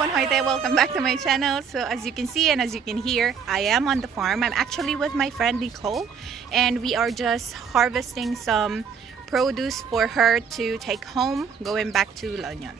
hapon, Hoite. Welcome back to my channel. So as you can see and as you can hear, I am on the farm. I'm actually with my friend Nicole and we are just harvesting some produce for her to take home going back to La Union.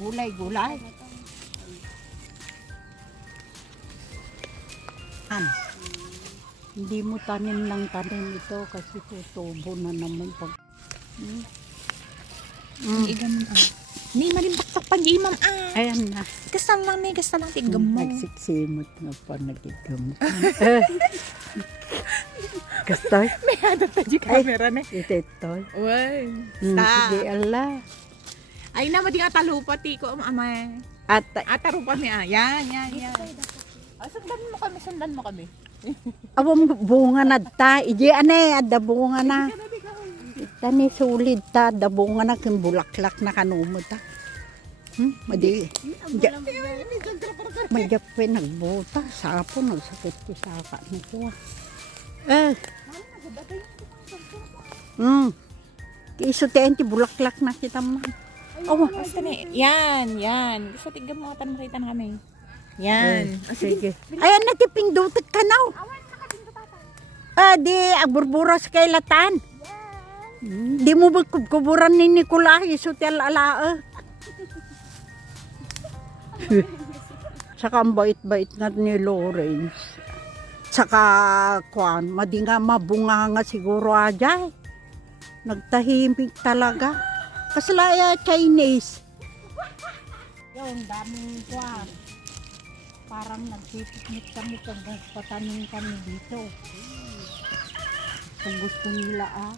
Gulay-gulay. Hindi mo tanim ng tanim ito kasi tutubo na naman pag... Ni malimbaksak pa di ma'am Ayan na. Kasal lang tigam mo. Nagsiksimot na pa nagigam. Kastoy? May hadap na di camera na. Ito ito. Uy. Sige ala. Ay na, madi nga talupati ko amay. Atarupan niya. Yan. Sundan mo kami. Awam bunga na ta. Iji ane, adda bunga na. Tani sulid ta, da bunga na kin bulaklak na kanumot ta. Madi. Magyapwe nagbuta. Sapo, nagsakit ko saka nito. Isutian ti bulaklak na kita mo. Oh, yan. Gusto tigam mo atan makita na kami. Yan. Sige. Ayan na ti pingdutot ka now. Di agburburos kay latan. Di mo ba kuburan ni Nicola isutel ala. Saka ang bait-bait na ni Lawrence. Saka kwan, madi nga mabunga nga siguro ajay. Nagtahimik talaga. Kaslaya Chinese. Yung daming kwan. Parang nagpipiknik kami kung patanim kami dito. Kung gusto nila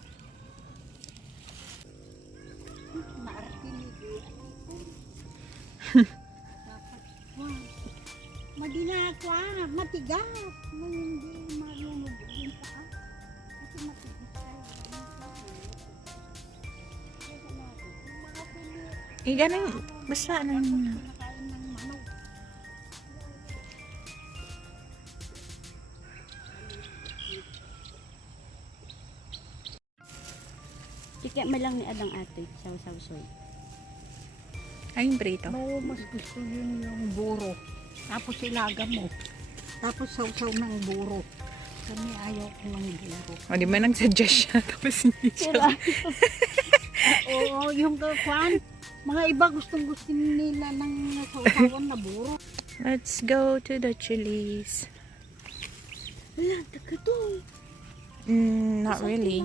Madinakwa, matigas. Hindi marunod din pa. Kasi matigas tayo. Ganun, basta ano yun. Kaya may lang ni Adang ate, saw-saw-soy. Ay, yung burrito. Oo, mas gusto yun yung buro. Tapos ilaga mo. Tapos sausaw ng buro. Kami ayaw ko ng buro. O, di ba nag-suggest siya? Tapos hindi siya. Oo, yung kwan. Mga iba gustong-gusto nila ng sausawan na buro. Let's go to the Chili's. Wala, taga to. Not really.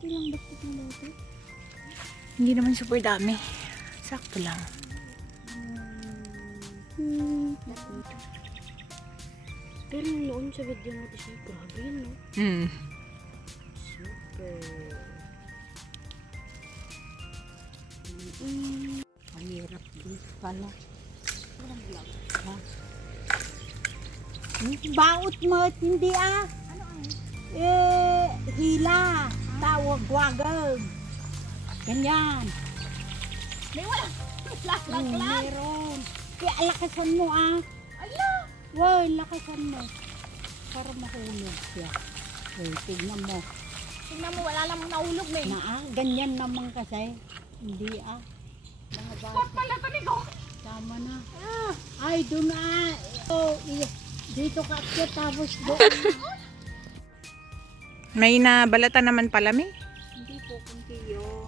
Ilang bakit na ito? Hindi naman super dami. Sakto lang. Pero noon sa video natin siya, grabe yun, no? Super. Mahirap din pala. Baot mo, hindi hila. Tawag-wagag. Ganyan. May wala. Lak. Meron. Kaya lakasan mo Ala! Woy, lakasan mo. Para mahulog siya. Tignan mo. Tingnan mo, wala lang naulog na Ganyan naman kasi. Hindi Mga bata. Ba't pala ito nito? Tama na. Ay, doon dito ka akyat tapos doon. May nabalatan naman pala, may. Hindi po kunti yun.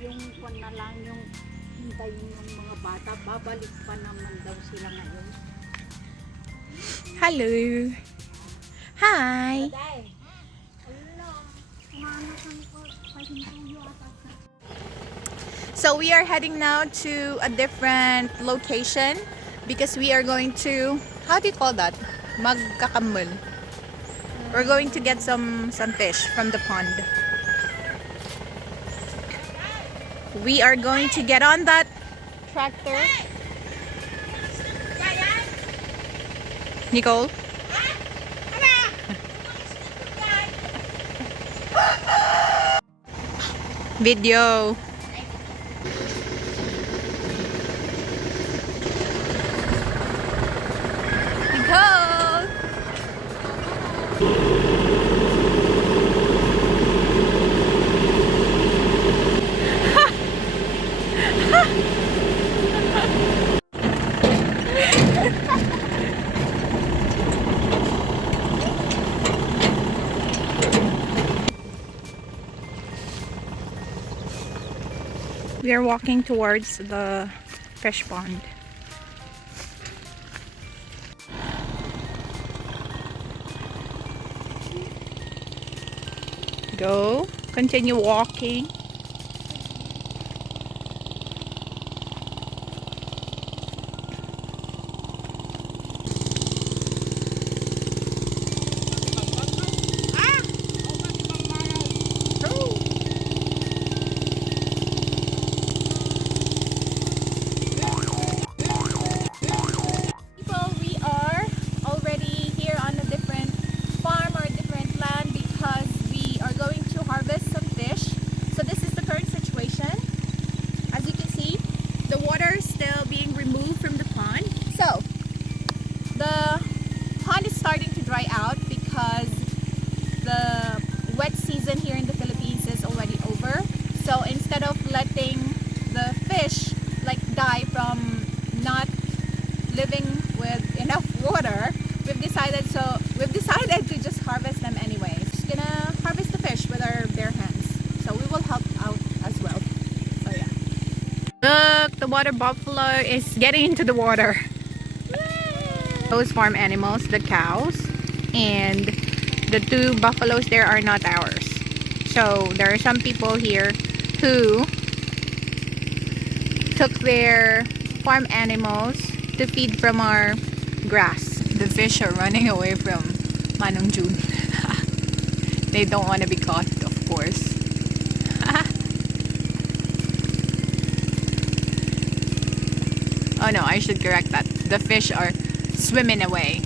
Yung kwan na lang, yung hintayin yung mga bata. Babalik pa naman daw sila ngayon. Hello. Hi. So we are heading now to a different location because we are going to, how do you call that? Magkakamul. We're going to get some fish from the pond. We are going to get on that tractor. Nicole? Video. Nicole! We are walking towards the fish pond. Go. Continue walking. People, we are already here on a different farm or a different land because we are going to harvest some fish. So this is the current situation. As you can see, the water is still being removed from the pond. So the pond is starting to dry out because the wet season here in the Philippines is already over. So instead of letting the fish like die from not living with enough water, we've decided to just harvest them anyways. Just gonna harvest the fish with our bare hands. So we will help out as well. So yeah. Look, the water buffalo is getting into the water. Those farm animals, the cows and the 2 buffaloes there are not ours. So there are some people here who took their farm animals to feed from our grass. The fish are running away from Manong June. They don't want to be caught, of course. Oh no, I should correct that. The fish are swimming away.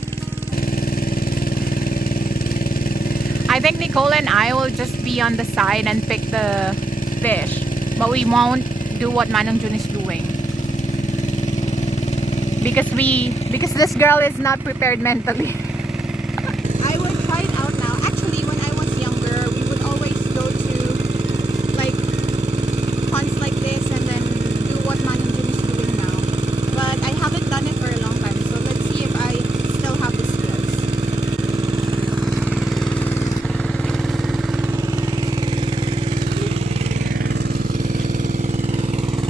I think Nicole and I will just be on the side and pick the fish, but we won't do what Manong June is doing because this girl is not prepared mentally. I would try it out now. Actually, when I was younger, we would always go to like ponds like this and then do what Manong June is doing now. But I haven't done it for a long time, so let's see if I still have the skills.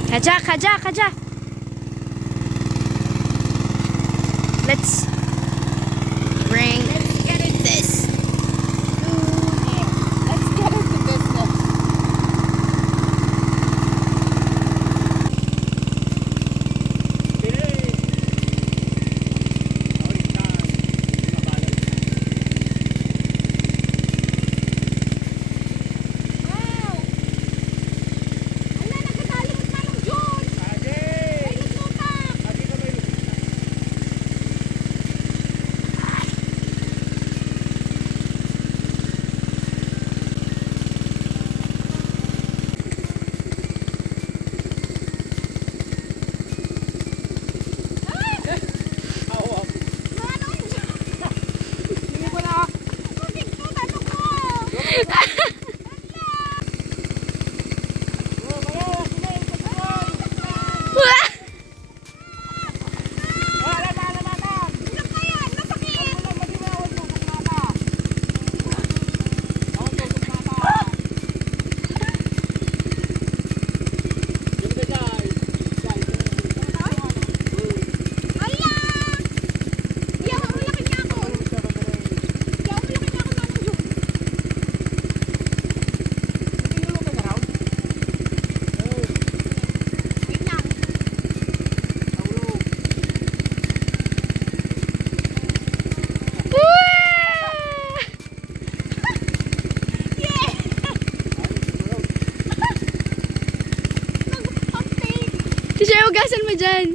Kaja, kaja, kaja. Let's bring this. Let's get into business. Tisha, hugasan mo dyan.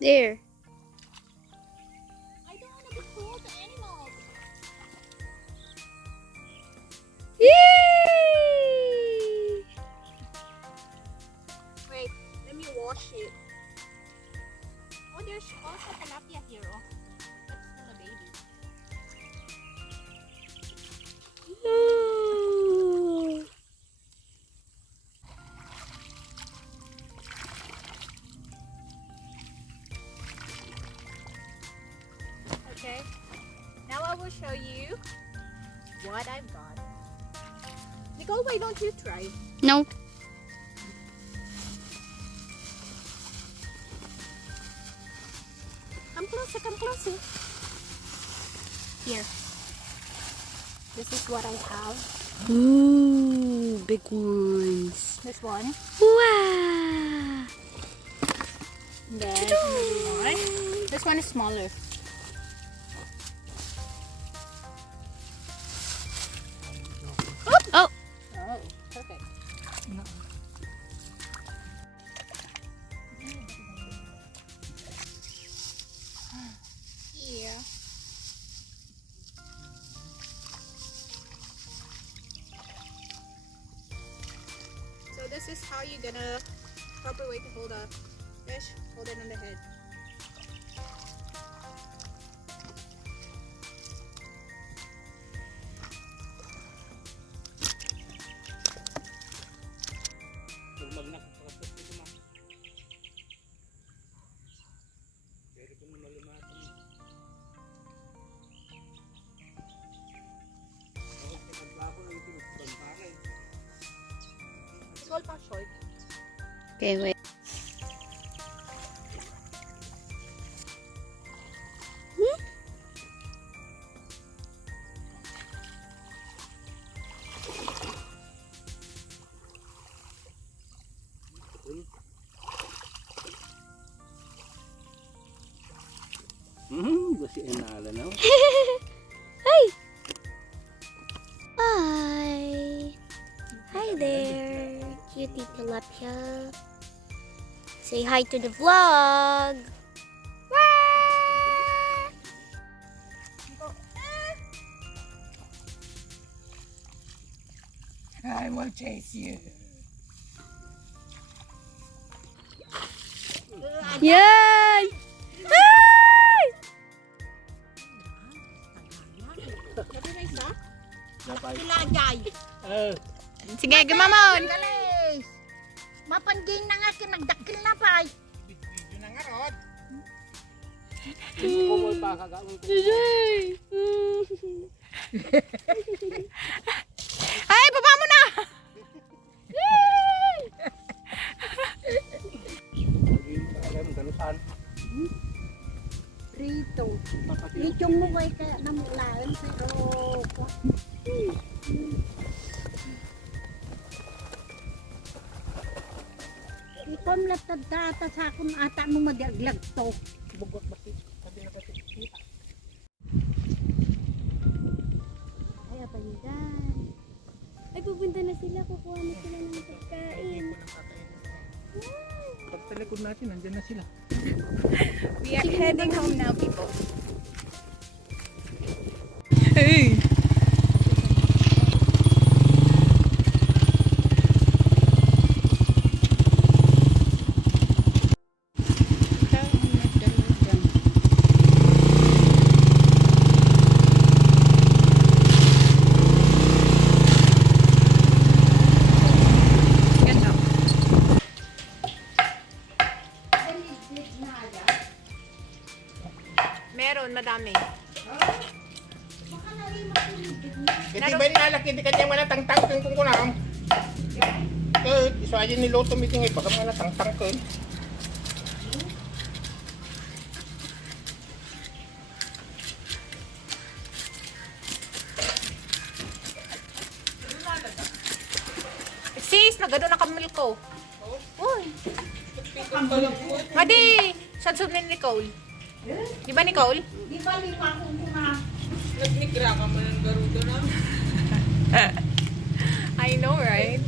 There. I don't want to be cruel to animals. Yay! you what I've got. Nicole, why don't you try? No. Come closer, come closer. Here. This is what I have. Ooh, big ones. This one. Wow. And then another one. This one is smaller. Oh. Oh, perfect. Yeah. So this is how you're gonna proper way to hold a fish. Hold it on the head. Small pa short. Okay, wait. Basi inala na. Hi. Hi. Hi there, cutie tilapia. Say hi to the vlog. I will chase you. Yan! Ilagay. Sige, gumamon! Galis. Mapangging na nga kinagdakil na pa. Video na nga rod. Kumul pa kagawin ko. Ay, baba mo na! Alam mo ganusan. Prito. Litong mo kay kaya namulaan pero ikom latad data sa akong ata mo madiaglag to. Bugot basi. Sabi na kasi kita. Ay, apalitan. Ay, pupunta na sila. Kukuha na sila ng pagkain. Pag sa likod natin, nandyan na sila. We are heading home now, people. Hey! Ganda. Meron, madami. Kasi ba nilalaki di kanya mga tangtang kung kunam. Iso aja niluto meeting eh. Baka mga tangtang ko. Sis, nagado na kamil ko. Uy. Madi, sadsub ni Nicole. Di ba, Nicole? Di ba lima kong kuna? Nagnigra ka mo ng garudo na. I know, right?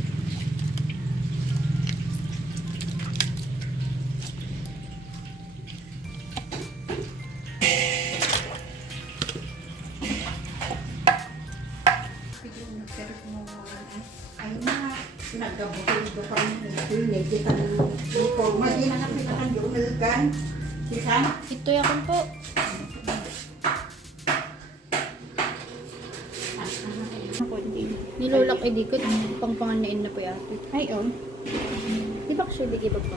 Ay na, nagkabutin ko pa rin ito. Kita ng forma. Di na napilakan yung nilgan. Sikan? Ito yakon po. Nilulak edikot. Pangpanganain na po yata. Ay, oh. Di ba actually ibag pa?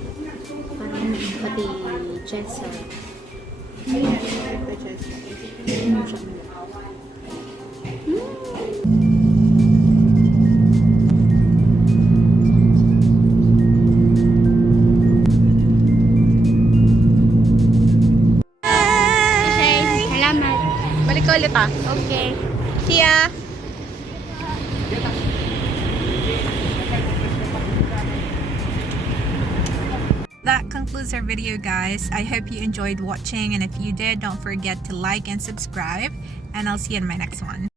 Parang pati chesa. Ay, ito, Jess. Ano siya nila? that concludes our video, guys. I hope you enjoyed watching, and if you did, don't forget to like and subscribe, and I'll see you in my next one.